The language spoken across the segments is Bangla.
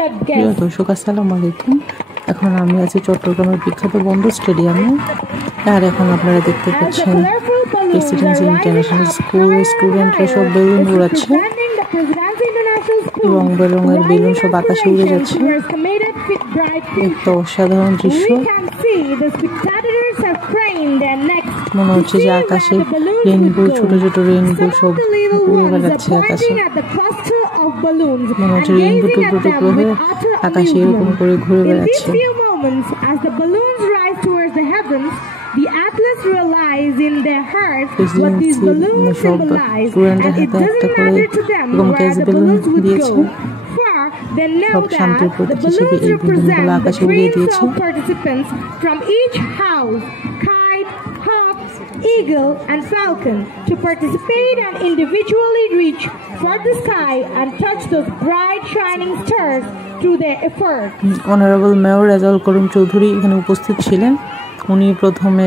প্রিয় দর্শক, আসসালামু আলাইকুম। এখন আমি আছি চট্টগ্রামের বিখ্যাত বন্ধু স্টেডিয়ামে। আর এখন আপনারা দেখতে পাচ্ছেন প্রেসিডেন্সি ইন্টারন্যাশনাল স্কুল স্টুডেন্টরা সব বেলুন উড়াচ্ছে এবং বেলুনের বেলুন সব আকাশে উড়ে যাচ্ছে। একটা অসাধারণ দৃশ্য। মনে হচ্ছে যে আকাশে রেইনবো, ছোট ছোট রেইনবো সব উড়ে বেড়াচ্ছে আকাশে। মনে হচ্ছে রেইনবো টুকরো টুকরো হয়ে আকাশে এরকম করে ঘুরে বেড়াচ্ছে। The athletes realize in their hearts what these balloons symbolize, and it doesn't matter to them where the balloons would go. For they know that the balloons represent the dreams of participants from each house, kite, hawk, eagle, and falcon to participate and individually reach for the sky and touch those bright shining stars through their effort. Honorable Mayor Rizal Karim Choudhury এখানে উপস্থিত ছিলেন। উনি প্রথমে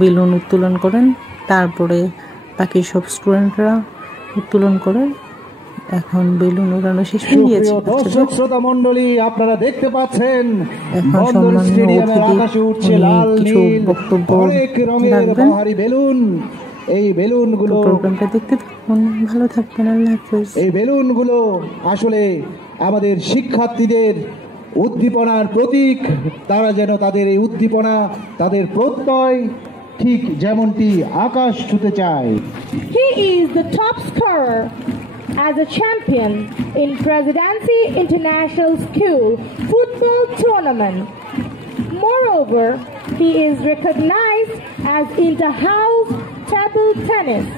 বেলুন উত্তোলন করেন, তারপরে বাকি সব স্টুডেন্টরা উত্তোলন করে। এখন বেলুন উড়ানো শেষ হয়ে গিয়েছে। দর্শক শ্রোতা মণ্ডলী, আপনারা দেখতে পাচ্ছেন এখন সম্মানীয় অতিথি কিছু বক্তব্য রাখবেন। বেলুন, এই বেলুনগুলো প্রোগ্রামটা দেখতে থাকুন, ভালো থাকবেন, আল্লাহ হাফেজ। এই বেলুনগুলো আসলে আমাদের শিক্ষার্থীদের উদ্দীপনার প্রতীক। তারা যেন তাদের এই উদ্দীপনা, তাদের প্রত্যয় ঠিক যেমনটি আকাশ ছুঁতে চায়। He is the top scorer as a champion in Presidency International School football tournament. Moreover, he is recognized as inter-house table tennis.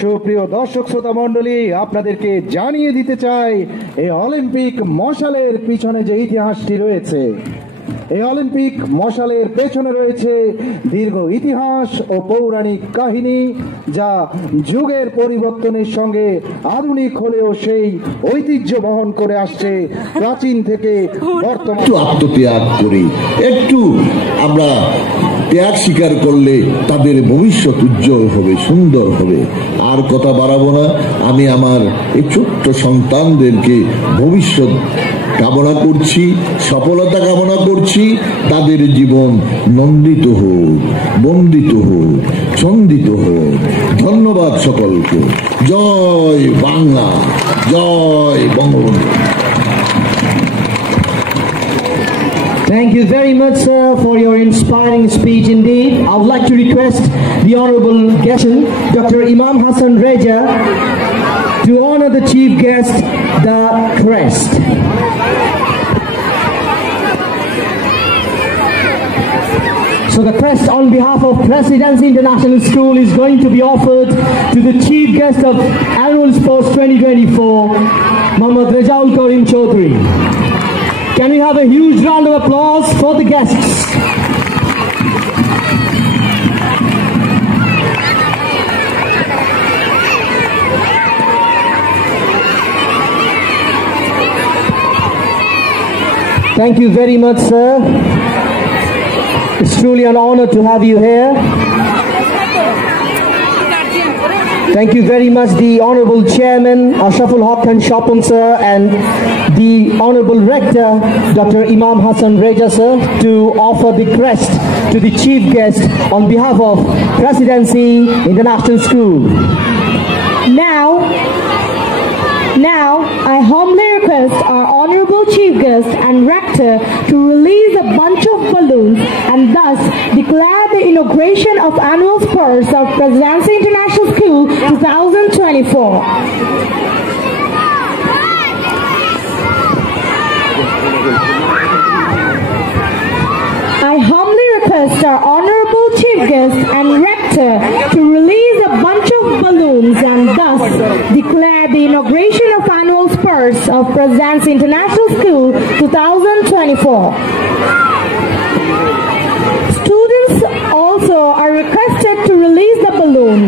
সুপ্রিয় দর্শক শ্রোতা মণ্ডলী, আপনাদেরকে জানিয়ে দিতে চাই এই অলিম্পিক মশালের পিছনে যে ইতিহাসটি রয়েছে, এই অলিম্পিক মশালের পেছনে রয়েছে দীর্ঘ ইতিহাস ও পৌরাণিক কাহিনী, যা যুগের পরিবর্তনের সঙ্গে আধুনিক হলেও সেই ঐতিহ্য বহন করে আসছে প্রাচীন থেকে বর্তমান। আত্মত্যাগ করি, একটু আমরা ত্যাগ স্বীকার করলে তাদের ভবিষ্যৎ উজ্জ্বল হবে, সুন্দর হবে। আর কথা বাড়াবো না, আমি আমার এই ছোট্ট সন্তানদেরকে ভবিষ্যৎ কামনা করছি, সফলতা কামনা করছি। তাদের জীবন নন্দিত হোক, বন্দিত হোক, চন্দিত হোক। ধন্যবাদ সকলকে। জয় বাংলা, জয় Bangabandhu. Thank you very much, sir, for your inspiring speech indeed. I would like to request the Honorable guest, Dr. Imam Hassan Reja, to honor the chief guest, the crest. So the crest on behalf of Presidency International School is going to be offered to the chief guest of Annual Sports 2024, Mohammad Rizal Karim Choudhury. Can we have a huge round of applause for the guests? Thank you very much, sir. It's truly an honor to have you here. Thank you very much, the Honorable Chairman, Ashraful Haq Khan Shapun, sir, and the Honorable Rector, Dr. Imam Hassan Reja, sir, to offer the crest to the chief guest on behalf of Presidency International School. Now, I humbly request our Honorable Chief Guest and Rector to release a bunch of balloons and thus declare the inauguration of Annual Sports of Presidency International School 2024. I humbly request our Honorable Chief Guest and Rector to release a bunch of balloons and thus declare the inauguration of Annual Sports of Presidency International School 2024. Students also are requested to release the balloon.